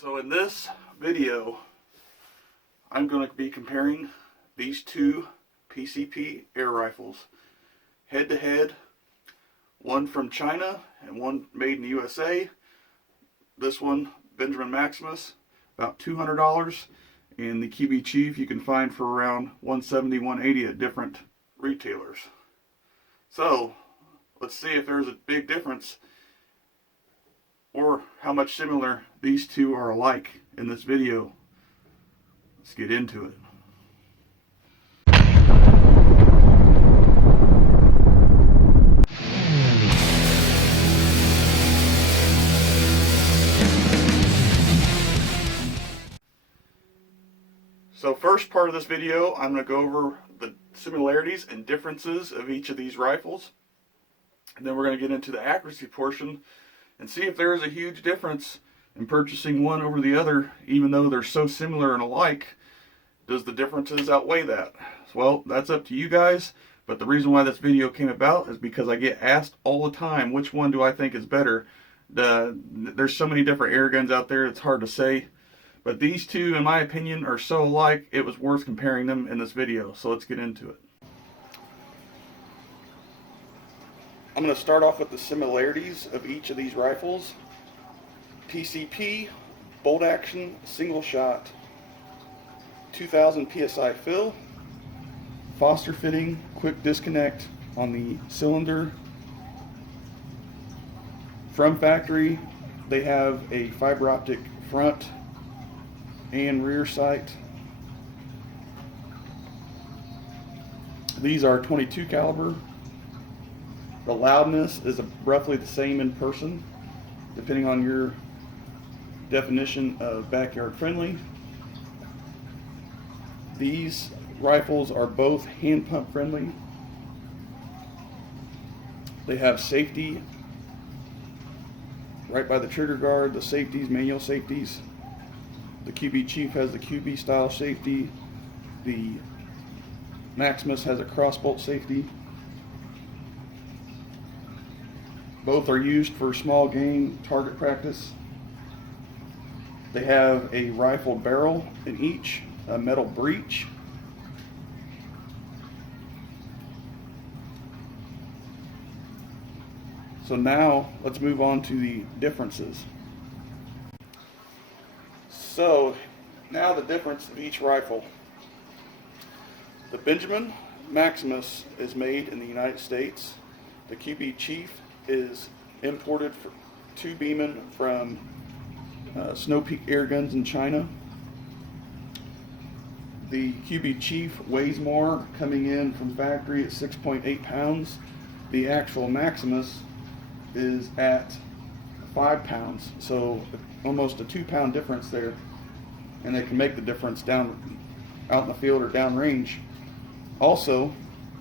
So in this video, I'm going to be comparing these two PCP air rifles head to head, one from China and one made in the USA. This one, Benjamin Maximus, about $200, and the QB Chief you can find for around $170, $180 at different retailers. So let's see if there's a big difference or how much similar these two are alike in this video. Let's get into it. So first part of this video, I'm going to go over the similarities and differences of each of these rifles. And then we're going to get into the accuracy portion and see if there is a huge difference in purchasing one over the other, even though they're so similar and alike. Does the differences outweigh that? Well, that's up to you guys, but the reason why this video came about is because I get asked all the time, which one do I think is better? There's so many different air guns out there, it's hard to say. But these two, in my opinion, are so alike, it was worth comparing them in this video. So let's get into it. I'm going to start off with the similarities of each of these rifles. PCP, bolt action, single shot, 2000 PSI fill, Foster fitting, quick disconnect on the cylinder. From factory, they have a fiber optic front and rear sight. These are 22 caliber. The loudness is roughly the same in person, depending on your definition of backyard friendly. These rifles are both hand pump friendly. They have safety right by the trigger guard, the safeties, manual safeties. The QB Chief has the QB style safety. The Maximus has a crossbolt safety. Both are used for small game target practice. They have a rifle barrel in each, a metal breech. So now let's move on to the differences. So now the difference of each rifle. The Benjamin Maximus is made in the United States. The QB Chief is imported to Beeman from Snow Peak Air Guns in China. The QB Chief weighs more, coming in from factory at 6.8 pounds. The actual Maximus is at 5 pounds, so almost a 2-pound difference there, and they can make the difference down out in the field or downrange. Also,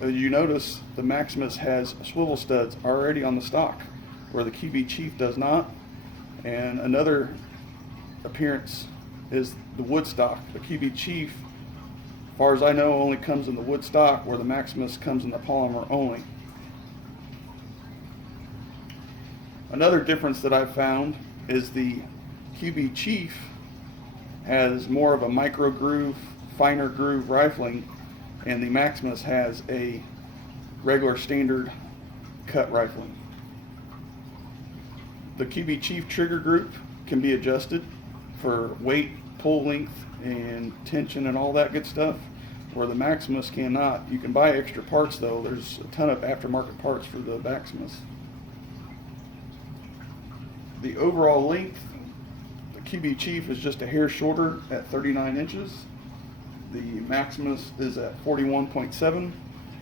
you notice the Maximus has swivel studs already on the stock, where the QB Chief does not. And another appearance is the wood stock. The QB Chief, as far as I know, only comes in the wood stock, where the Maximus comes in the polymer only. Another difference that I've found is the QB Chief has more of a micro groove, finer groove rifling, and the Maximus has a regular standard cut rifling. The QB Chief trigger group can be adjusted for weight, pull length, and tension and all that good stuff, where the Maximus cannot. You can buy extra parts though. There's a ton of aftermarket parts for the Maximus. The overall length, the QB Chief is just a hair shorter at 39 inches. The Maximus is at 41.7,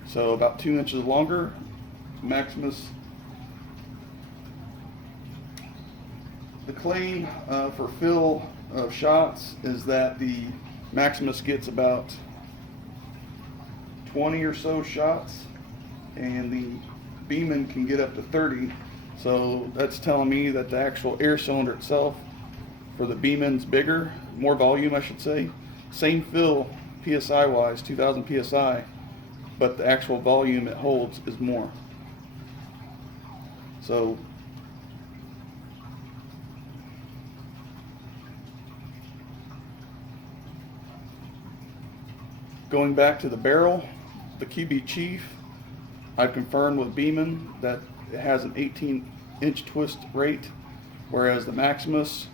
so about 2 inches longer. Maximus. The claim for fill of shots is that the Maximus gets about 20 or so shots, and the Beeman can get up to 30. So that's telling me that the actual air cylinder itself for the Beeman's bigger, more volume I should say. Same fill PSI wise, 2000 PSI, but the actual volume it holds is more. So Going back to the barrel, the QB Chief, I've confirmed with Beeman that it has an 18-inch twist rate, whereas the Maximus,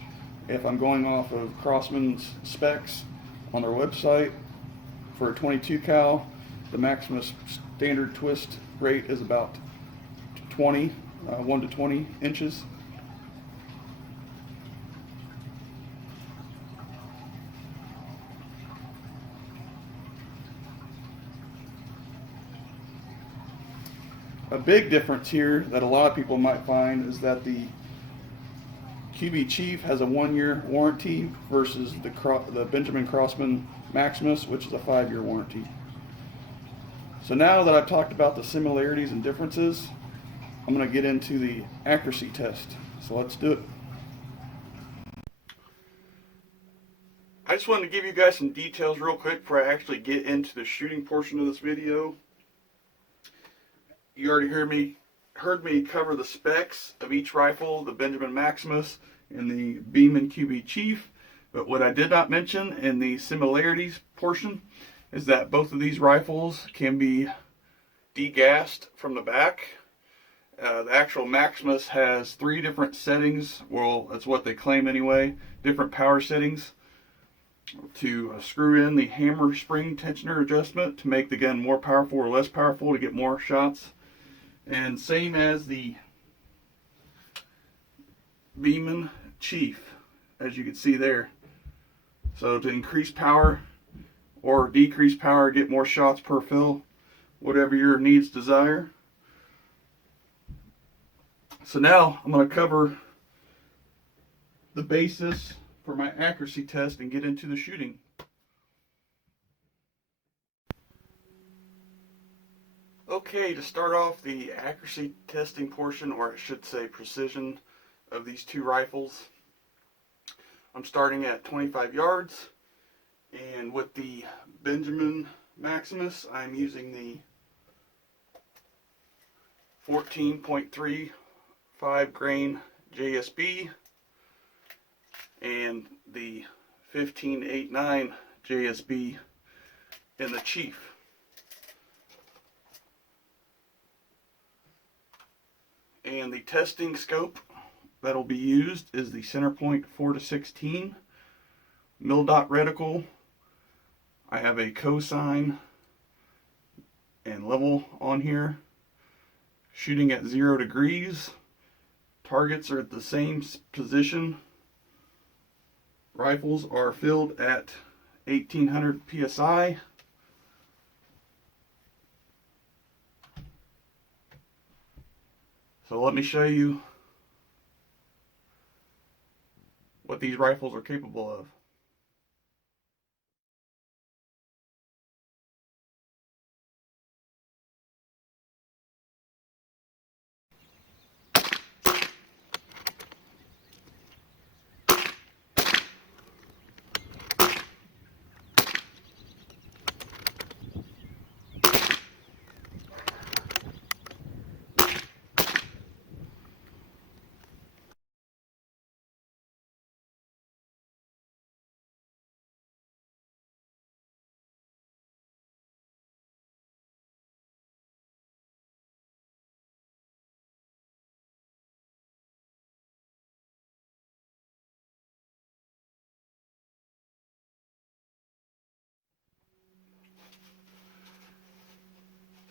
if I'm going off of Crossman's specs on their website for a 22 cal, the Maximus standard twist rate is about 1 to 20 inches. A big difference here that a lot of people might find is that the QB Chief has a 1-year warranty versus the Benjamin Crossman Maximus, which is a 5-year warranty. So now that I've talked about the similarities and differences, I'm going to get into the accuracy test. So let's do it. I just wanted to give you guys some details real quick before I actually get into the shooting portion of this video. You already heard me cover the specs of each rifle, the Benjamin Maximus and the Beeman QB Chief. But what I did not mention in the similarities portion is that both of these rifles can be degassed from the back. The actual Maximus has 3 different settings. Well, that's what they claim anyway. Different power settings to screw in the hammer spring tensioner adjustment to make the gun more powerful or less powerful to get more shots. And same as the Beeman Chief, as you can see there. So to increase power or decrease power, get more shots per fill, whatever your needs desire. So now I'm going to cover the basis for my accuracy test and get into the shooting. Okay, to start off the accuracy testing portion, or I should say precision, of these 2 rifles, I'm starting at 25 yards, and with the Benjamin Maximus, I'm using the 14.35 grain JSB and the 15.89 JSB in the Chief. And the testing scope that'll be used is the Centerpoint 4-16 mil-dot reticle. I have a cosine and level on here, shooting at 0 degrees. Targets are at the same position. Rifles are filled at 1800 psi. So let me show you what these rifles are capable of.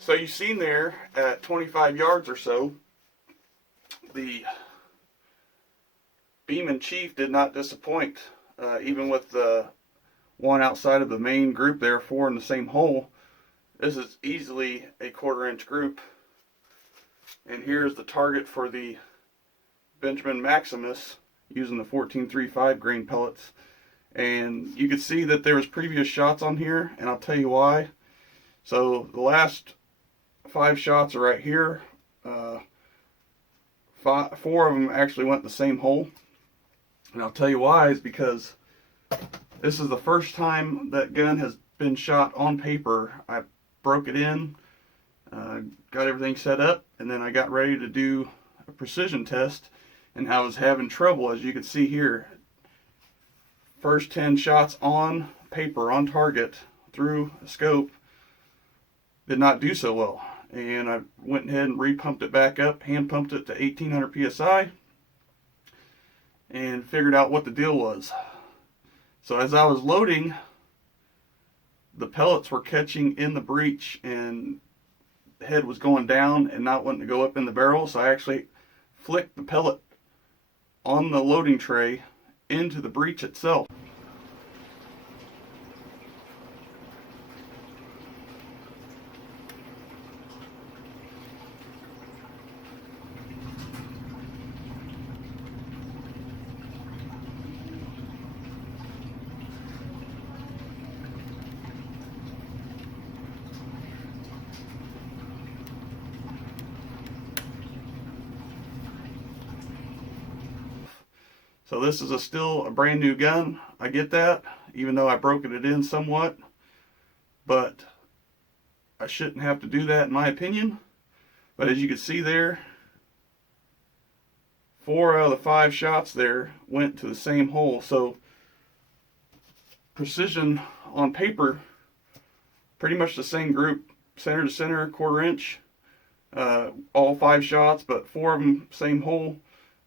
So you've seen there at 25 yards or so, the Beeman Chief did not disappoint. Even with the one outside of the main group there, 4 in the same hole, this is easily a 1/4 inch group. And here's the target for the Benjamin Maximus using the 14.35 grain pellets. And you can see that there was previous shots on here, and I'll tell you why. So the last 5 shots are right here. 4 of them actually went in the same hole. And I'll tell you why is because this is the first time that gun has been shot on paper. I broke it in, got everything set up, and then I got ready to do a precision test, and I was having trouble, as you can see here. First 10 shots on paper, on target, through a scope did not do so well. And I went ahead and re-pumped it back up, hand pumped it to 1800 psi, and figured out what the deal was. So as I was loading, the pellets were catching in the breech and the head was going down and not wanting to go up in the barrel. So I actually flicked the pellet on the loading tray into the breech itself. So this is still a brand new gun. I get that, even though I broken it in somewhat, but I shouldn't have to do that in my opinion. But as you can see there, 4 out of the 5 shots there went to the same hole. So precision on paper, pretty much the same group, center to center, 1/4 inch, all 5 shots, but 4 of them same hole.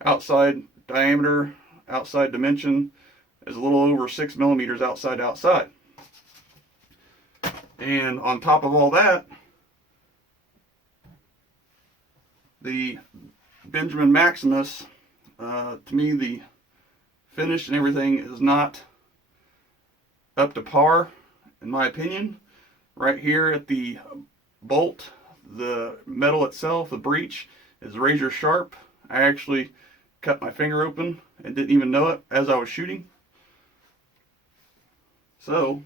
Outside diameter, outside dimension is a little over 6 millimeters outside to outside. And on top of all that, the Benjamin Maximus, to me the finish and everything is not up to par in my opinion. Right here at the bolt, the metal itself, the breech, is razor sharp. I actually cut my finger open and didn't even know it as I was shooting. So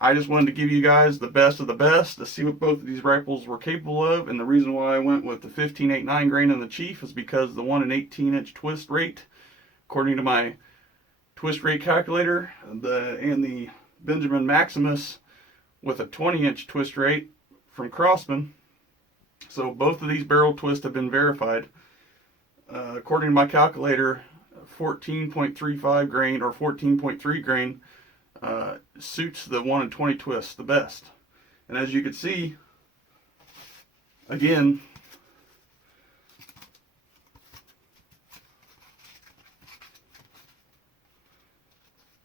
I just wanted to give you guys the best of the best to see what both of these rifles were capable of. And the reason why I went with the 15.89 grain in the Chief is because the 1 18-inch twist rate, according to my twist rate calculator, and the Benjamin Maximus with a 20-inch twist rate from Crossman. So both of these barrel twists have been verified. According to my calculator, 14.35 grain or 14.3 grain suits the 1 in 20 twist the best. And as you can see, again,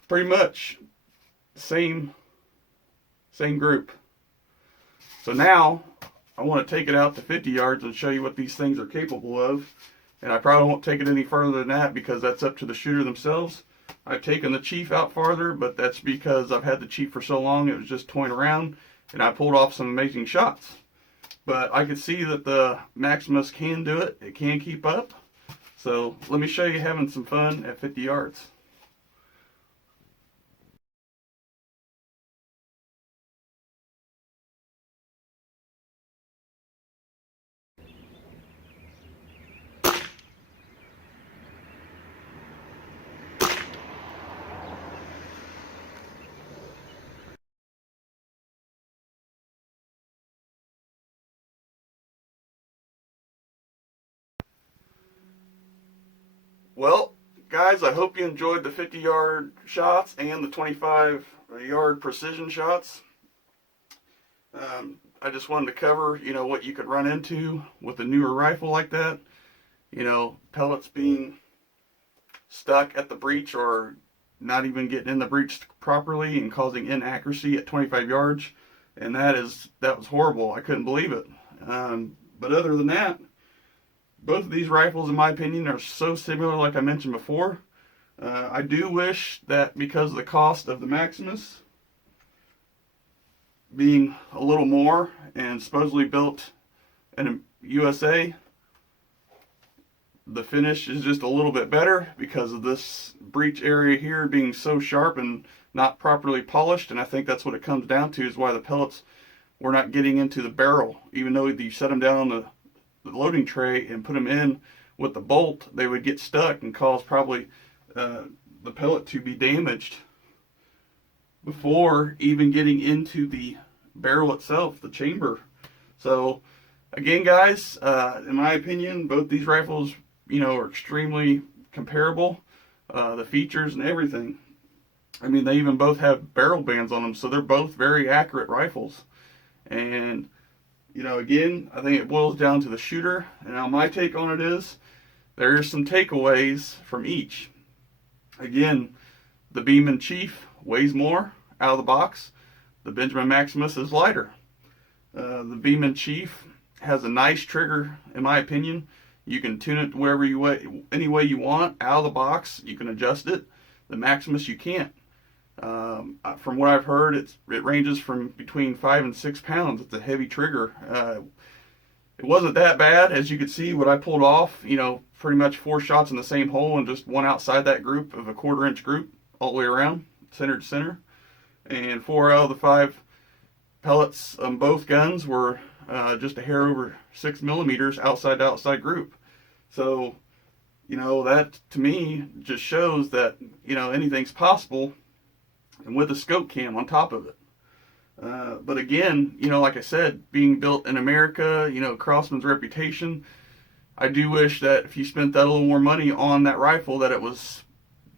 pretty much same group. So now I want to take it out to 50 yards and show you what these things are capable of. And I probably won't take it any further than that because that's up to the shooter themselves. I've taken the Chief out farther, but that's because I've had the Chief for so long it was just toying around, and I pulled off some amazing shots. But I could see that the Maximus can do it. It can keep up. So let me show you having some fun at 50 yards. Well, guys, I hope you enjoyed the 50-yard shots and the 25-yard precision shots. I just wanted to cover, what you could run into with a newer rifle like that. Pellets being stuck at the breech or not even getting in the breech properly and causing inaccuracy at 25 yards. And that was horrible. I couldn't believe it. But other than that, both of these rifles, in my opinion, are so similar like I mentioned before. I do wish that because of the cost of the Maximus being a little more and supposedly built in USA, the finish is just a little bit better because of this breech area here being so sharp and not properly polished. And I think that's what it comes down to, is why the pellets were not getting into the barrel. Even though you set them down on the loading tray and put them in with the bolt, they would get stuck and cause probably the pellet to be damaged before even getting into the barrel itself, the chamber. So again, guys, in my opinion, both these rifles, are extremely comparable, the features and everything. I mean, they even both have barrel bands on them, so they're both very accurate rifles. And, you know, again, I think it boils down to the shooter. And now my take on it is, there's some takeaways from each. Again, the Beeman Chief weighs more out of the box. The Benjamin Maximus is lighter. The Beeman Chief has a nice trigger, in my opinion. You can tune it wherever any way you want out of the box. You can adjust it. The Maximus you can't. From what I've heard, it ranges from between 5 and 6 pounds. It's a heavy trigger. It wasn't that bad, as you could see what I pulled off. You know, pretty much 4 shots in the same hole and just one outside that group of a 1/4 inch group all the way around, center to center. And 4 out of the 5 pellets on both guns were just a hair over 6 millimeters outside to outside group. So, you know, that to me just shows that, you know, anything's possible, and with a scope cam on top of it. But again, you know, like I said, being built in America, you know, Craftsman's reputation, I do wish that if you spent that a little more money on that rifle, that it was,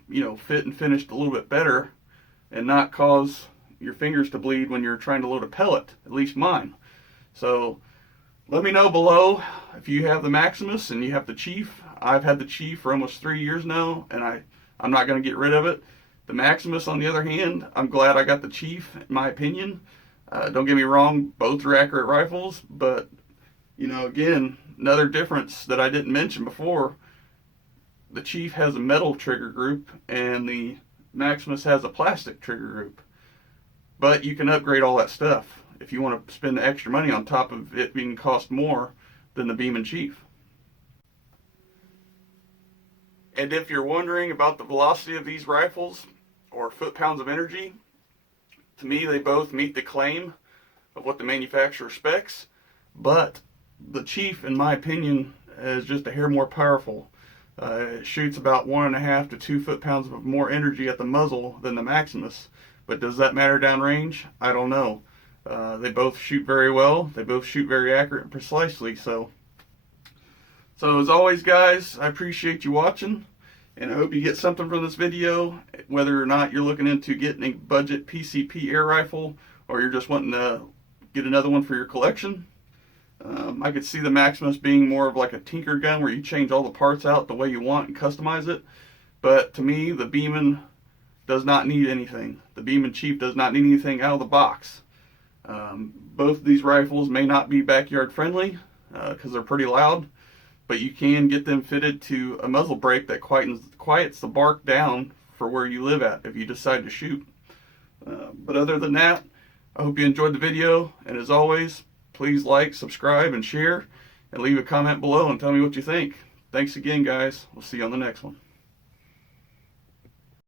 you know, fit and finished a little bit better and not cause your fingers to bleed when you're trying to load a pellet, at least mine. So let me know below if you have the Maximus and you have the Chief. I've had the Chief for almost 3 years now, and I'm not going to get rid of it. The Maximus, on the other hand, I'm glad I got the Chief, in my opinion. Don't get me wrong, both are accurate rifles, but, you know, again, another difference that I didn't mention before, the Chief has a metal trigger group and the Maximus has a plastic trigger group. But you can upgrade all that stuff if you want to spend the extra money on top of it being cost more than the Beeman Chief. And if you're wondering about the velocity of these rifles, or foot-pounds of energy, to me they both meet the claim of what the manufacturer specs, but the Chief, in my opinion, is just a hair more powerful. It shoots about 1.5 to 2 foot-pounds of more energy at the muzzle than the Maximus, but does that matter downrange? I don't know. They both shoot very well. They both shoot very accurate and precisely. So as always, guys, I appreciate you watching. And I hope you get something from this video, whether or not you're looking into getting a budget PCP air rifle or you're just wanting to get another one for your collection. I could see the Maximus being more of like a tinker gun where you change all the parts out the way you want and customize it. But to me, the Beeman does not need anything. The Beeman Chief does not need anything out of the box. Both of these rifles may not be backyard friendly because they're pretty loud, but you can get them fitted to a muzzle brake that quiets the bark down for where you live at if you decide to shoot. But other than that, I hope you enjoyed the video, and as always, please like, subscribe, and share, and leave a comment below and tell me what you think. Thanks again, guys. We'll see you on the next one.